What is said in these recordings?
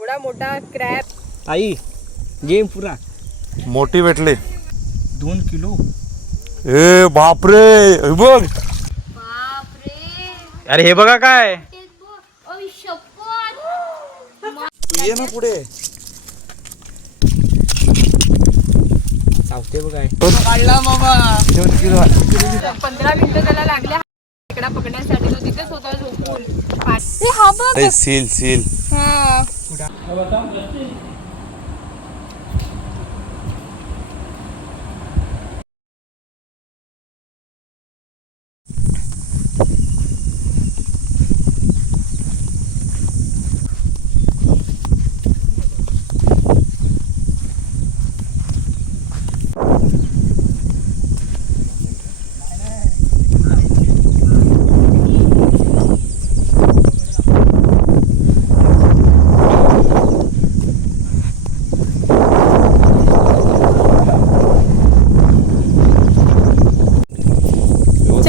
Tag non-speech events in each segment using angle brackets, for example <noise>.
एवढा मोठा क्रॅप आई गेम पुरा. मोठी भेटली. दोन किलो? ए बापरे. हे बघ. अरे हे बघा काय? तू ये ना पुढे. चावते बघ काय दोन किलो पंधरा मिनिटं त्याला लागले. खेकडा पकडण्यासाठी तो तिथेच होता झोपून. हा बघ सील सील. हा. चल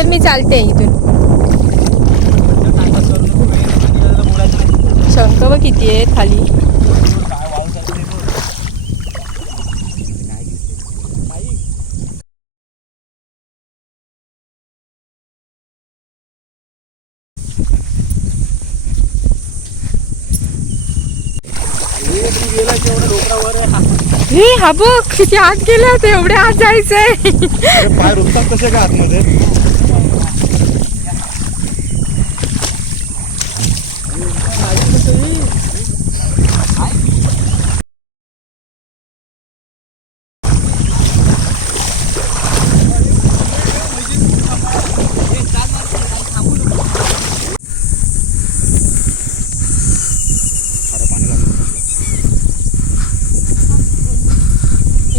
मी चालते इथून. शंख बघ किती आहेत खाली. हा बघ किती आत गेले होते एवढे आत जायचंय. पाय रुपतात कसे का आतमध्ये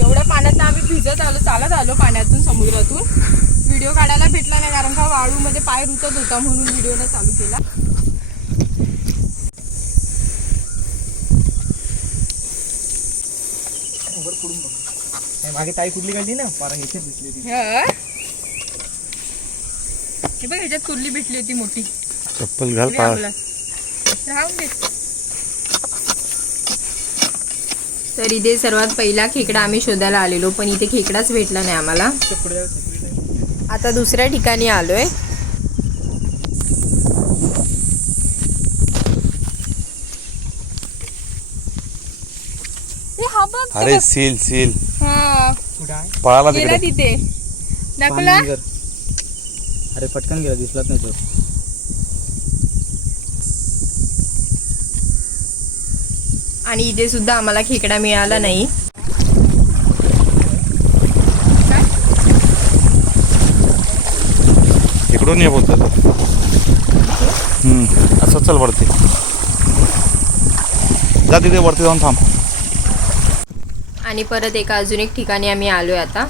एवढ्या पाण्यात आम्ही भिजत आलो चालत आलो पाण्यातून समुद्रातून व्हिडिओ भेटला नाही कारण का वाळूमध्ये पाय रुतत होता म्हणून व्हिडिओ नाही चालू केला. मागे ताई कुठली काढली ना? पारा ह्याच्यात दिसली ती हं? हे बघ ह्याच्यात कुर्ली भेटली होती मोठी. चप्पल घाल. राहून दे. तर इथे सर्वात पहिला खेकडा आम्ही शोधायला आलेलो पण इथे खेकडाच भेटला नाही आम्हाला. आता दुसऱ्या ठिकाणी हा बघ, ते अरे. Seal seal. हा, आहे? पळाला तिकडे. तिथे. दाखवला. अरे पटकन गेला दिसलाच नाही तो. आणि इथे सुद्धा आम्हाला खेकडा मिळाला नाही. इकडून ये बोलतो तो असं चल वरती. जा तिथे वरती जाऊन थांब. आणि परत एका अजून एक ठिकाणी आम्ही आलोय आता.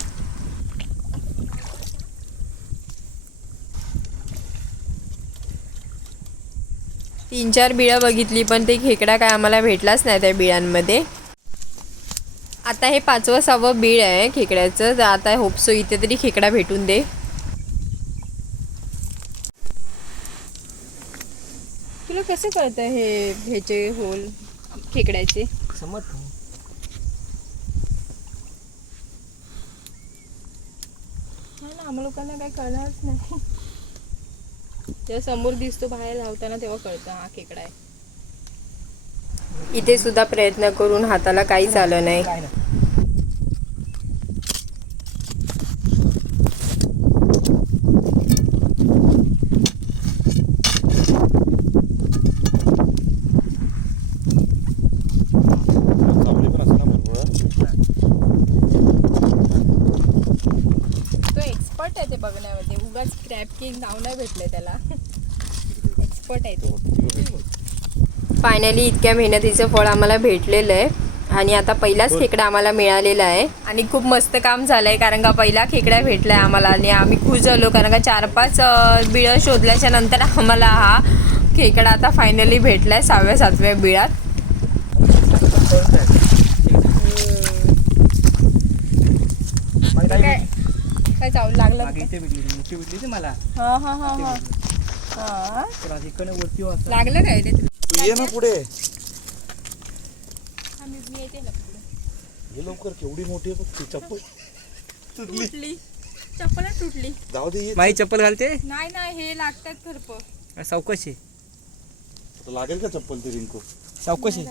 तीन चार बिळं बघितली पण ते खेकडा काय आम्हाला भेटलाच नाही त्या बिळांमध्ये. आता हे पाचवं सहावं बीळ आहे खेकड्याचं. तर आता होपसो इथे तरी खेकडा भेटून दे. तुला कसं कळतं हे ह्याचे होल खेकड्याचे? समज. हा ना आम्हा लोकांना काही कळणारच नाही. जेव्हा समोर दिसतो बाहेर धावताना तेव्हा कळतं हा खेकडा आहे. इथे सुद्धा प्रयत्न करून हाताला काहीच आलं नाही काय ना तो एक्सपर्ट आहे ते बघण्यामध्ये. उगाच क्रॅप किंग नाव नाही भेटलंय त्याला. एक्सपर्ट आहे तो. फायनली इतक्या मेहनतीचं फळ आम्हाला भेटलेलं आहे. आणि आता पहिलाच खेकडा आम्हाला मिळालेला आहे. आणि खूप मस्त काम झालं आहे कारण का पहिला खेकडा भेटला आहे आम्हाला. आणि आम्ही खुश झालो कारण का चार पाच बिळं शोधल्याच्या नंतर आम्हाला हा खेकडा आता फायनली भेटला आहे सहाव्या सातव्या बिळात मागे ताई काय काय चावलं लागलं मागे इथे भेटली ती, मोठी भेटली ती मला. हा हा हा हा. हा. तर आज इकडनं वरती वाजता लागलं काय ते तू ये ना पुढे. मी येते ना पुढे. हे लवकर केवढी मोठी आहे बघ ती चप्पल. तुटली. तुटली. चप्पल तुटली. जाऊ दे ये. माई चप्पल घालते? नाही नाही हे लागतात खरप चौकशी आता लागेल का चप्पल ती रिंकू? चौकशी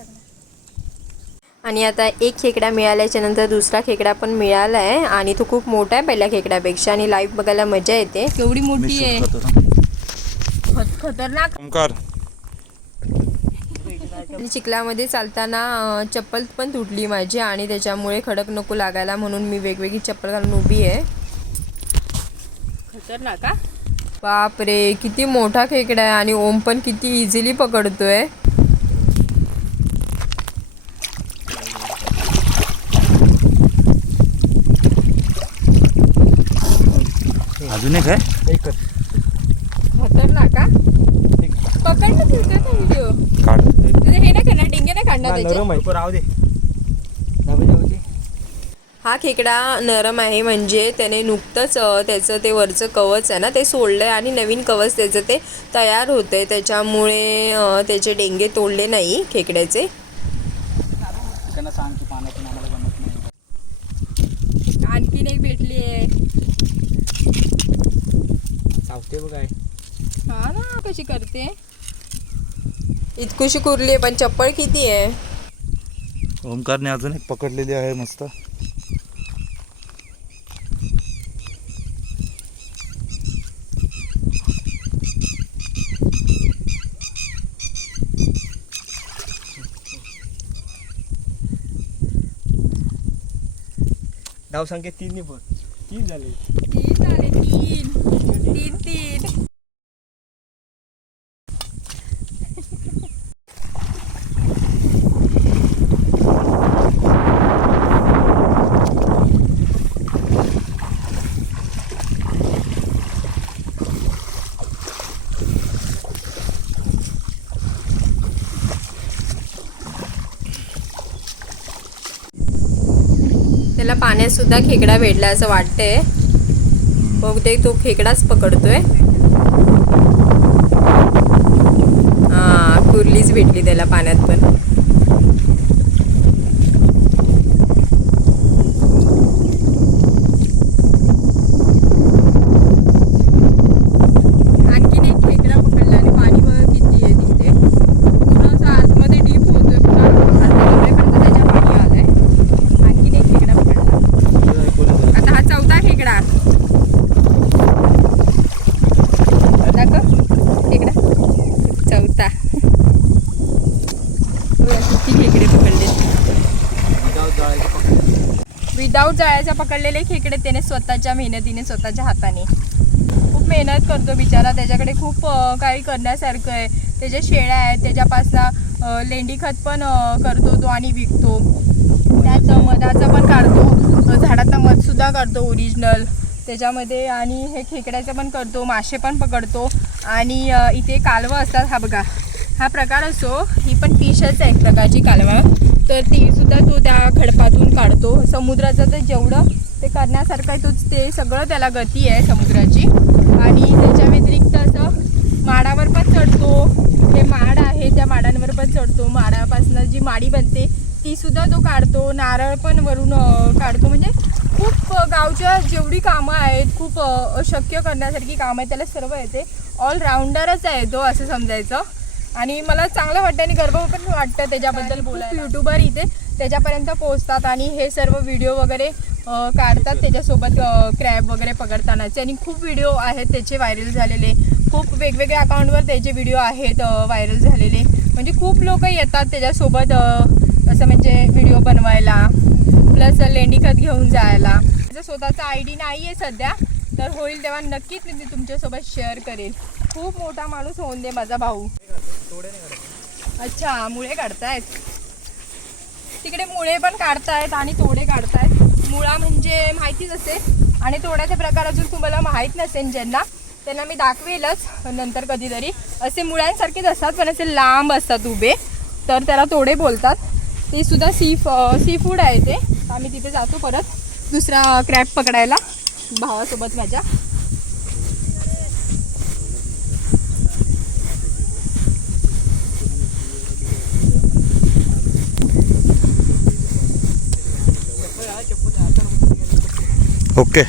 आणि आता एक खेकडा मिळाल्याच्या नंतर दुसरा खेकडा पण मिळाला आहे आणि तो खूप मोठा आहे पहिल्या खेकड्यापेक्षा आणि लाईव्ह बघायला मजा येते. केवढी मोठी आहे. खत- खतरनाक. चिखलामध्ये चालताना चप्पल पण तुटली माझी आणि त्याच्यामुळे खडक नको लागायला म्हणून मी वेगवेगळी चप्पल घालून उभी आहे. खतरनाक का बापरे किती मोठा खेकडा आहे आणि ओम पण किती इझिली पकडतोय. अजून एक आहे. एकच. खतरनाक का? पकडलं तुझं ना व्हिडिओ काढ. हे नाही करणार डिंगे नाही काढणार त्याचे. नरम आहे. राहू दे. जाऊ दे, जाऊ दे. हा खेकडा नरम आहे म्हणजे त्याने नुकतंच अ, त्याचं ते वरचं कवच आहे ना ते सोडलं आहे आणि नवीन कवच त्याचं ते तयार होतं आहे त्याच्यामुळे अ, त्याचे डेंगे तोडले नाही खेकड्याचे त्यांना सांग की पाण्यातून आम्हाला जमत नाही आणखीन एक भेटली आहे चावते बघ काय हा ना कशी करते इतकुशी कुरली आहे पण चप्पल किती आहे? ओमकारने अजून एक पकडलेली आहे मस्त. धाव संख्या तीन पण तीन झाले. तीन झाले तीन. तीन तीन. त्याला पाण्यात सुद्धा खेकडा भेटला असं वाटतंय. बहुतेक तो खेकडाच पकडतोय. हा कुर्लीच भेटली त्याला पाण्यात पण आणखीन एक खेकडा पकडला आणि पाणी बघा किती आहे तिथे पूर्ण असं आतमध्ये डीप होतोय पुन्हा अर्ध्या कमरेपर्यंत त्याच्या पाणी आलंय आणखीन एक खेकडा पकडला आता हा चौथा खेकडा दाखव खेकडा चौथा बघा किती खेकडे पकडले विदाऊट जळायचं पकडलं. विदाऊट जाळ्याच्या पकडलेले खेकडे त्याने स्वतःच्या मेहनतीने स्वतःच्या हाताने. खूप मेहनत करतो बिचारा. त्याच्याकडे खूप काही करण्यासारखं आहे. त्याच्या शेळ्या आहेत त्याच्यापासनं लेंडी खत पण करतो तो आणि विकतो. त्याच मधाचं पण काढतो. अं, मधसुद्धा काढतो ओरिजिनल त्याच्यामध्ये आणि हे खेकड्याचं पण करतो. मासे पण पकडतो. आणि इथे कालवं असतात. हा बघा. हा प्रकार असो ही पण फिशच आहे एक प्रकारची कालवा. तर ती सुद्धा तो त्या खडपातून काढतो. समुद्राचं तर जेवढं ते करण्यासारखं आहे तोच ते सगळं त्याला गती आहे समुद्राची. आणि त्याच्या व्यतिरिक्त असं माडावर पण चढतो. ते माड आहे त्या माडांवर पण चढतो. माडापासून जी माडी बनते ती सुद्धा तो काढतो. नारळ पण वरून काढतो. म्हणजे खूप गावच्या जेवढी कामं आहेत खूप अशक्य करण्यासारखी कामं आहेत त्याला सर्व येते. ऑलराऊंडरच आहे तो असं समजायचं. आणि मला चांगलं वाटतं आणि गर्व पण वाटतं त्याच्याबद्दल बोलायला. युट्यूबर इथे त्याच्यापर्यंत पोहोचतात आणि हे सर्व व्हिडिओ वगैरे काढतात त्याच्यासोबत क्रॅब वगैरे पकडतानाचे. आणि खूप व्हिडिओ आहेत त्याचे व्हायरल झालेले. खूप वेगवेगळ्या अकाउंटवर त्याचे व्हिडिओ आहेत व्हायरल झालेले. म्हणजे खूप लोक येतात त्याच्यासोबत असं म्हणजे व्हिडिओ बनवायला प्लस लेंडी खत घेऊन जायला. माझा स्वतःचा आय डी नाही आहे सध्या तर होईल तेव्हा नक्कीच मी ते तुमच्यासोबत शेअर करेल. खूप मोठा माणूस होऊन दे माझा भाऊ. अच्छा मुळे काढतायत. तिकडे मुळे पण काढतायत आणि तोडे काढतायत. मुळा म्हणजे माहितीच असेल. आणि तोड्याचे प्रकार अजून तुम्हाला माहीत नसेल ज्यांना. त्यांना मी दाखवेलच नंतर कधीतरी. असे मुळ्यांसारखेच असतात पण असे लांब असतात उभे. तर त्याला तोडे बोलतात. ते सुद्धा सी सी फूड आहे ते. आम्ही तिथे जातो परत. दुसरा क्रॅप पकडायला भावासोबत माझ्या. ओके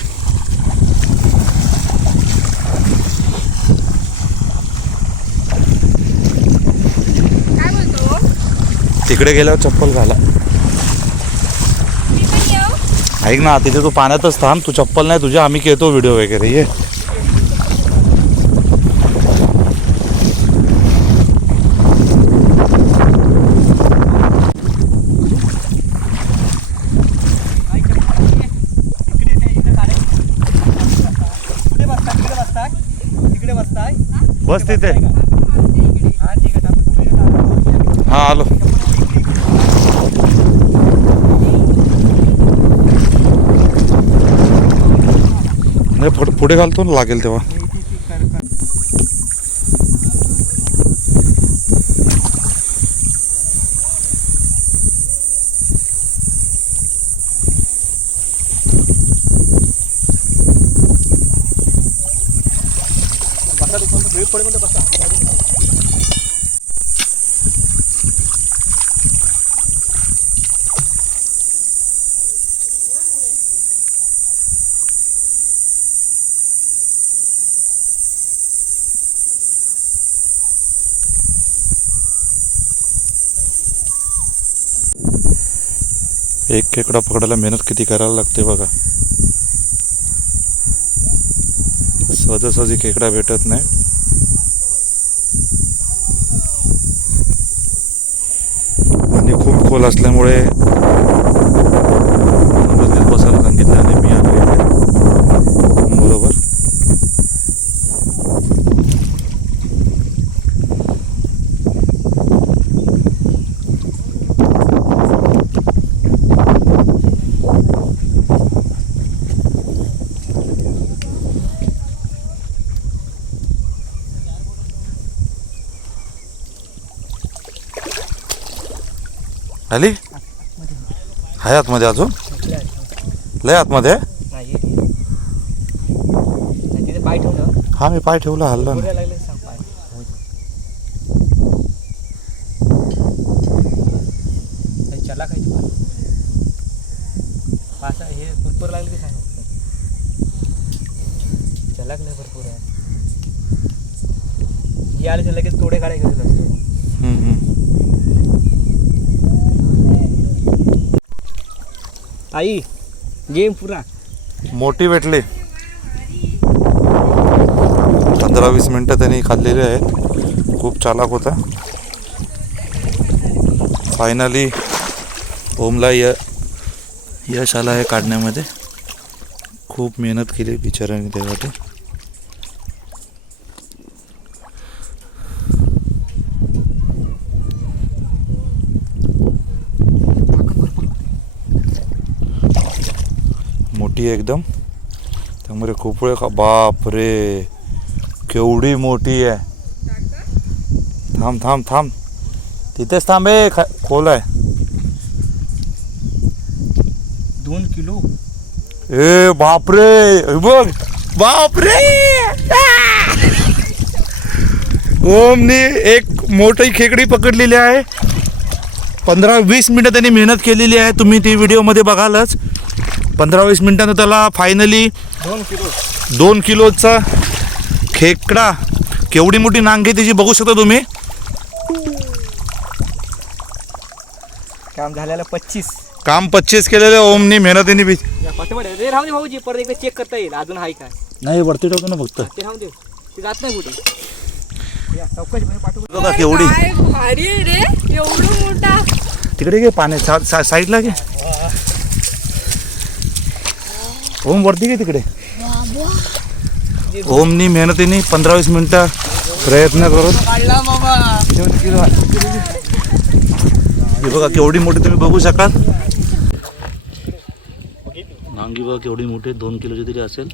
बोलतो तिकडे गेल्यावर चप्पल घाला. ऐक ना तिथे तू पाण्यातच थांब. तू चप्पल नाही तुझ्या आम्ही घेतो व्हिडिओ वगैरे ये इकडे ते इथे काढायचं. कुठे बसताय तिकडे बसताय तिकडे बसताय बस तिथे हा आहे आलो. नाही फुट पुढे घालतो ना लागेल तेव्हा हे इथे- इथे कर- कर. बसा दुकान ब्रेक पडे म्हणजे बसा एक खेकडा पकडायला मेहनत किती करायला लागते बघा. सहजासहजी खेकडा भेटत नाही. आणि खूप खोल असल्यामुळे नदीत बसायला सांगितलं आणि मी आलो इथे. बरोबर आली आहे आतमध्ये अजून? लय आतमध्ये? हा मी पाय ठेवला हल्ला ना बोलायला लागले सांग पाय काही चला काही पाच हे भरपूर लागले की सांग चलाक नाही भरपूर आहे हे आले तर लगेच तोडे काढायचे नसतो हम्म, हम्म. भाई गेम पुरा। मोठी भेटली पंधरा वीस मिनटं त्यांनी खाल्लेली आहेत. खूप चालाक होता. फायनली ओमला य यश आलं आहे काढण्यामध्ये. खूप मेहनत केली बिचाराने त्यासाठी. मोठी आहे एकदम. त्यामुळे खूप वेळ खा बाप रे केवढी मोठी आहे. थांब थांब थांब. तिथेच थांब खा खोल आहे. दोन किलो? ए बापरे. बघ. बापरे. ओमनी एक मोठी खेकडी पकडलेली आहे. पंधरा वीस मिनटं त्यांनी मेहनत केलेली आहे. तुम्ही ती व्हिडिओमध्ये बघालच. पंधरा वीस मिनिटांनं त्याला फायनली दोन किलो दोन किलोचा खेकडा केवढी मोठी नांगी त्याची बघू शकता तुम्ही. काम झालेलं पच्चीस. काम पच्चीस केलेलं ओमनी मेहनतीने बी. पाठवड रे राहू दे भाऊजी परत एकदा चेक करता येईल. अजून आहे काय नाही वरती ठेवतो ना फक्त. ते राहू दे. ते जात नाही कुठे. या, चौकशी मध्ये पाठवू. बघा केवढी. काय भारी आहे रे. एवढं मोठा. तिकडे घे सा- सा- साईडला घे. ओम वरती घे तिकडे. ओमनी मेहनतीने पंधरा वीस मिनिटं प्रयत्न करून. बघा केवढी मोठी तुम्ही बघू शकाल. नांगी बघा केवढी मोठी दोन किलोची तरी असेल.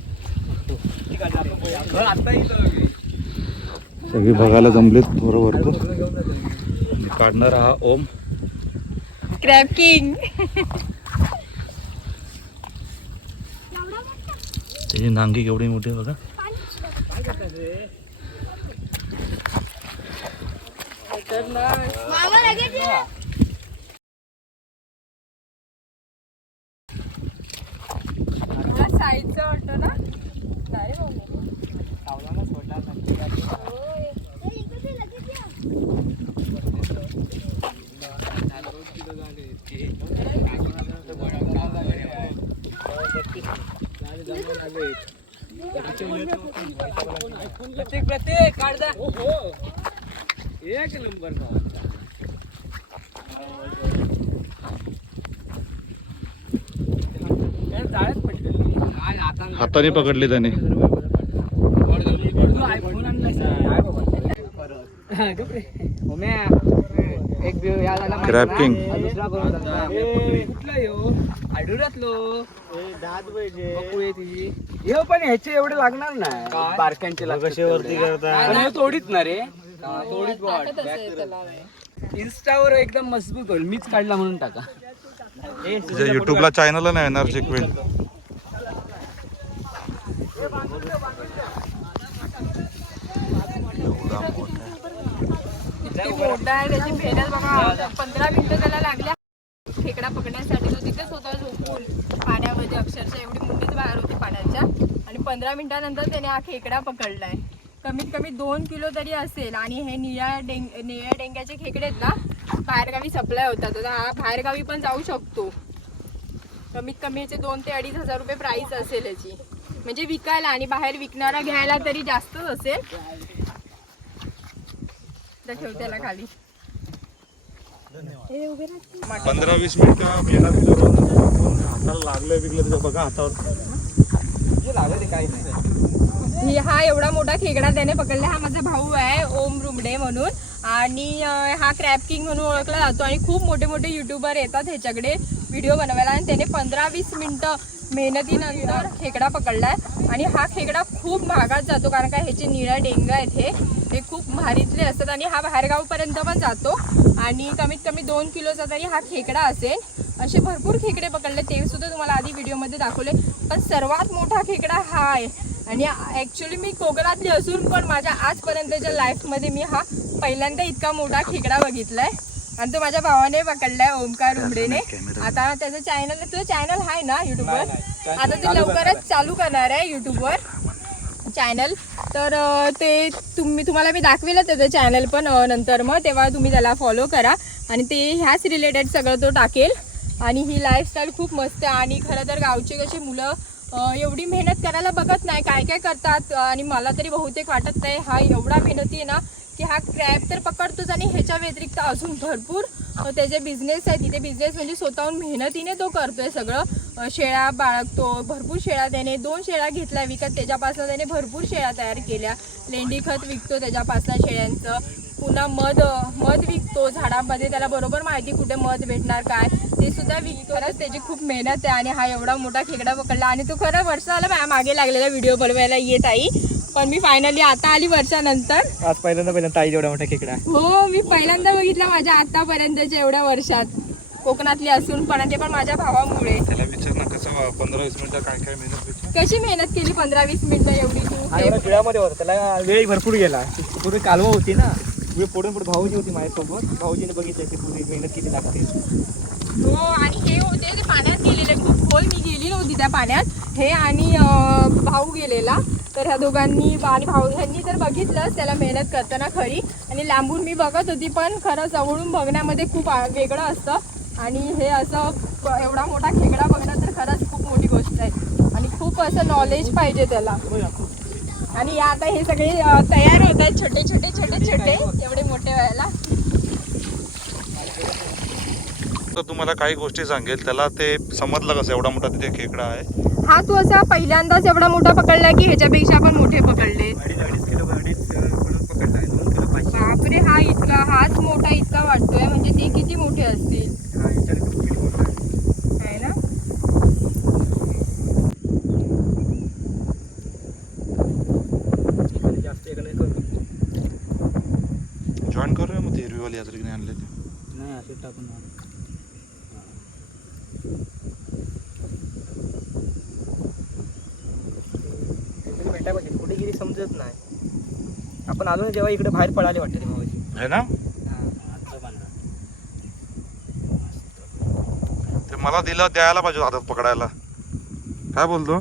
सगळी बघायला जमलेत बरोबर काढणार हा ओम. क्रॅब त्याची नांगी केवढी मोठी बघा. साईजचा मोठं ना. नाही रे मम्मी सावधान सोडला नाही. होय. प्रत्येक प्रत्येक काढ. एक नंबर हाताने पकडले त्याने. ना? काय बाबा? <laughs> हा, या झाला माहिती Crab ना? हा पण ह्याचे एवढे लागणार नाही. बारक्यांचे कसे वरती करता तोडीत ना रे. तोडीत इन्स्टावर एकदम मजबूत होईल. मीच काढला म्हणून टाका. तुझ्या युट्यूबला चॅनल नाही येणार शिकवेल. मोठा आहे त्याची बघा. पंधरा मिनिटं त्याला लागल्या. खेकडा पकडण्यासाठी तो तिथेच होता झोपून पाण्यामध्ये अक्षरशः एवढी मुंडीच बाहेर होती पाण्याच्या. आणि पंधरा मिनिटानंतर त्याने हा खेकडा पकडलाय. कमीत कमी दोन किलो तरी असेल. आणि हे निळ्या डेंग निळ्या डेंग्याचे खेकडे आहेत ना बाहेरगावी सप्लाय होतात. आता हा बाहेरगावी पण जाऊ शकतो. कमीत कमी याचे दोन ते अडीच हजार रुपये प्राईस असेल याची. म्हणजे विकायला आणि बाहेर विकणारा घ्यायला तरी जास्तच असेल. तर ठेव खाली. पंधरा वीस मिनिट मेहनत हाताला लागलं बिगलं तुझं बघा हातावर. काही नाही हा एवढा मोठा खेकडा त्याने पकडला. हा माझा भाऊ आहे ओम रुमडे म्हणून. आणि हा क्रॅप किंग म्हणून ओळखला जातो. आणि खूप मोठे मोठे युट्यूबर येतात ह्याच्याकडे व्हिडिओ बनवायला. आणि त्याने पंधरा वीस मिनिटं मेहनतीनंतर खेकडा पकडलाय. आणि हा खेकडा खूप महागात जातो कारण का ह्याचे निळ्या डेंगा आहेत हे. हे खूप भारीतले असतात आणि हा बाहेरगावपर्यंत पण जातो. आणि कमीत कमी दोन किलोचा तरी हा खेकडा असेल. असे भरपूर खेकडे पकडले ते सुद्धा तुम्हाला आधी व्हिडिओमध्ये दाखवले. पण सर्वात मोठा खेकडा हा आहे. आणि ॲक्च्युली मी कोकणातली असून पण माझ्या आजपर्यंतच्या लाईफमध्ये मी हा पहिल्यांदा इतका मोठा खेकडा बघितलाय. आणि तो माझ्या भावाने पकडलाय ओमकार उमडेने आता त्याचं चॅनल तुझं चॅनल आहे ना युट्यूबवर आता ते लवकरच चालू करणार आहे युट्यूबवर चॅनल तर ते तुम्ही तुम्हाला मी दाखवेल त्याचं चॅनल पण नंतर मग. तेव्हा तुम्ही त्याला फॉलो करा. आणि ते ह्याच रिलेटेड सगळं तो टाकेल. आणि ही लाईफस्टाईल खूप मस्त आहे. आणि खरं तर गावचे कशी मुलं एवढी मेहनत करायला बघत नाही. काय काय करतात. आणि मला तरी बहुतेक वाटत नाही. हा एवढा मेहनती आहे ना की हा क्रॅब तर पकडतोच आणि ह्याच्या व्यतिरिक्त अजून भरपूर त्याचे बिझनेस आहे तिथे बिझनेस म्हणजे स्वतःहून मेहनतीने तो करतोय सगळं. शेळ्या बाळगतो भरपूर शेळ्या त्याने दोन शेळ्या घेतल्या विकत त्याच्यापासून त्याने भरपूर शेळ्या तयार केल्या. लेंडी खत विकतो त्याच्यापासून शेळ्यांचं. पुन्हा मध मध विकतो झाडामध्ये त्याला बरोबर माहिती कुठे मध भेटणार काय. ते सुद्धा विकतो खरंच त्याची खूप मेहनत आहे आणि हा एवढा मोठा खेकडा पकडला आणि तो खरं वर्ष झालं माझ्या मागे लागलेला व्हिडिओ बनवायला येत आई पण मी फायनली आता आली वर्षानंतर. आज पहिल्यांदा पहिल्यांदा आई एवढा मोठा खेकडा. हो मी पहिल्यांदा बघितलं माझ्या आतापर्यंतच्या एवढ्या वर्षात. कोकणातली असून पण ते पण माझ्या भावामुळे. त्याला विचार ना कसं पंधरा वीस मिनिटं काय काय मेहनत भेटली कशी मेहनत केली पंधरा वीस मिनिटं एवढी तू? एवढा होता त्याला वेळ भरपूर गेला. पूर्वी कालवा होती ना मी पुढे पुढे भाऊजी होती माझ्यासोबत. भाऊजीने बघितलं की पूर्वी मेहनत किती लागते. हो आणि हे होते ते पाण्यात गेलेले खूप खोल मी होती त्या पाण्यात. हे आणि भाऊ गेलेला. तर ह्या दोघांनी आणि भाऊ ह्यांनी तर बघितलंच त्याला मेहनत करताना खरी. आणि लांबून मी बघत होती पण खरं जवळून बघण्यामध्ये खूप वेगळं असतं. आणि हे असं एवढा मोठा खेकडा बघणं तर खरंच खूप मोठी गोष्ट आहे. आणि खूप असं नॉलेज पाहिजे त्याला. आणि आता हे सगळे तयार होत आहेत छोटे छोटे छोटे छोटे एवढे मोठे व्हायला तर तुम्हाला काही गोष्टी सांगेल. त्याला ते समजलं कसं? एवढा मोठा तिथे खेकडा आहे. हा तू असा पहिल्यांदाच एवढा मोठा पकडला की ह्याच्यापेक्षा पण मोठे पकडले. अडीच अडीच किलो अडीच किलो पकडला? दोन किलो पाचशे. बापरे हा इतका हाच मोठा इतका वाटतोय. म्हणजे ते किती मोठे असतील? हा, खूप किलो मोठा आहे. आहे ना एकाने जास्त एकाने कमी जॉईन करूया मग ते हिरवीवाली यात्रेने आणले ते नाही असे टाकून मार. तिकडे भेटाय पाहिजे कुठे गेली समजत नाही आपण आलो ना जेव्हा इकडे बाहेर पडाले वाटते आहे ना? ते मला दिलं द्यायला पाहिजे हातात पकडायला. काय बोलतो?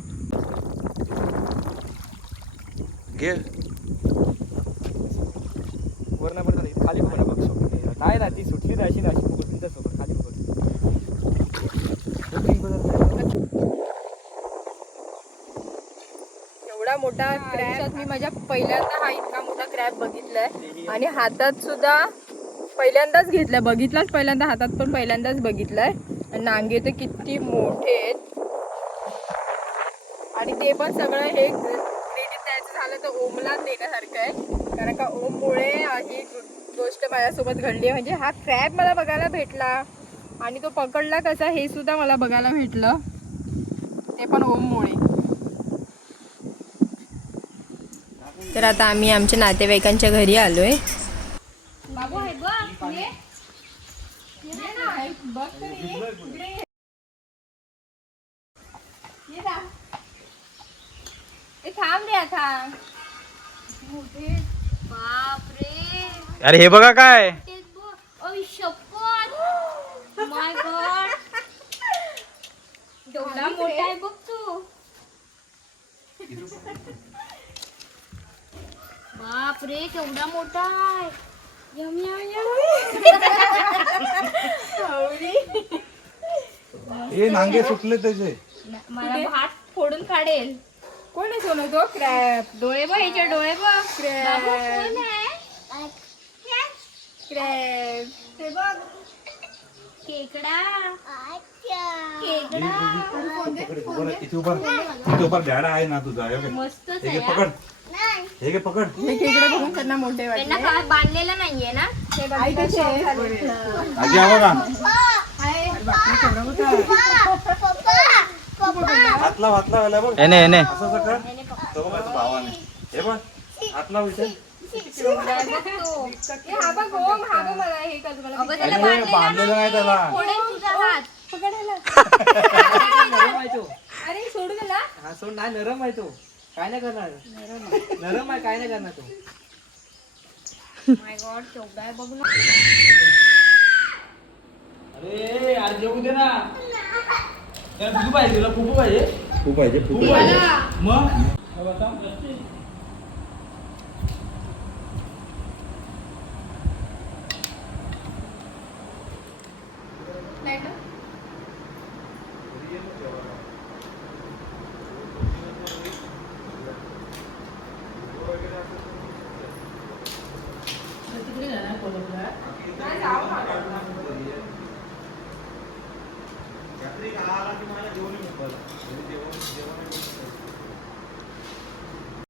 घे. वर नाही पडत इथे खाली पकडा बघ सोबत. काय ना ती सुटली अशी ना अशी तुमच्यासोबत खाली पकड. एवढा मोठा क्रॅब मी माझ्या पहिल्यांदा हा इतका मोठा क्रॅब बघितलाय. आणि हातात सुद्धा पहिल्यांदाच घेतलाय. बघितलाच पहिल्यांदा हातात पण पहिल्यांदाच बघितलाय. आणि नांगे तर किती मोठे आहेत. आणि ते पण सगळं हे क्रेडिट द्यायचं झालं तर ओमला देण्यासारखं आहे. कारण का ओममुळे ही गोष्ट माझ्यासोबत घडली म्हणजे हा क्रॅब मला बघायला भेटला. आणि तो पकडला कसा हे सुद्धा मला बघायला भेटलं. ते पण ओममुळे. तर आता आम्ही आमच्या नातेवाईकांच्या घरी आलोय. हे हे बापरे. अरे हे बघा काय? मोठा आहे बघ तू. बापरे केवढा मोठा आहे. Yum yum yum. हे नांगे सुटले त्याचे. मला भात फोडून काढेल. कोण आहे सोनं तो? क्रॅप डोळे बघ ह्याचे डोळे बघ. क्रॅप क्रॅप ते बघ. केकडा. केकडा. इथे उभा इथे उभा डॅडा आहे ना तुझा हे हे हा. पकड. हे घे पकड. हे खेकडे बघून त्यांना मोठे त्यांना वाटले काय बांधलेला नाहीये ना? आई कसे आहे? आजी हा बघा. एने एने असं असं कर. तो बघ भावाने. हे बघ. हात लाव इथे. ए, हा बघ ओम हा बघ मला हे कर मला अगं त्याला अरे, बांधलेलं नाही. त्याला. तो <laughs> अरे सोडू ना हा सोड नाही नरम आहे तो. काय नाही करणार? नरम आहे. काय नाही करणार तो? माय गॉड आहे बघ ना. अरे आज जेवू दे ना. फुफू पाहिजे तुला फुफू पाहिजे. खूप पाहिजे खूप पाहिजे. मग?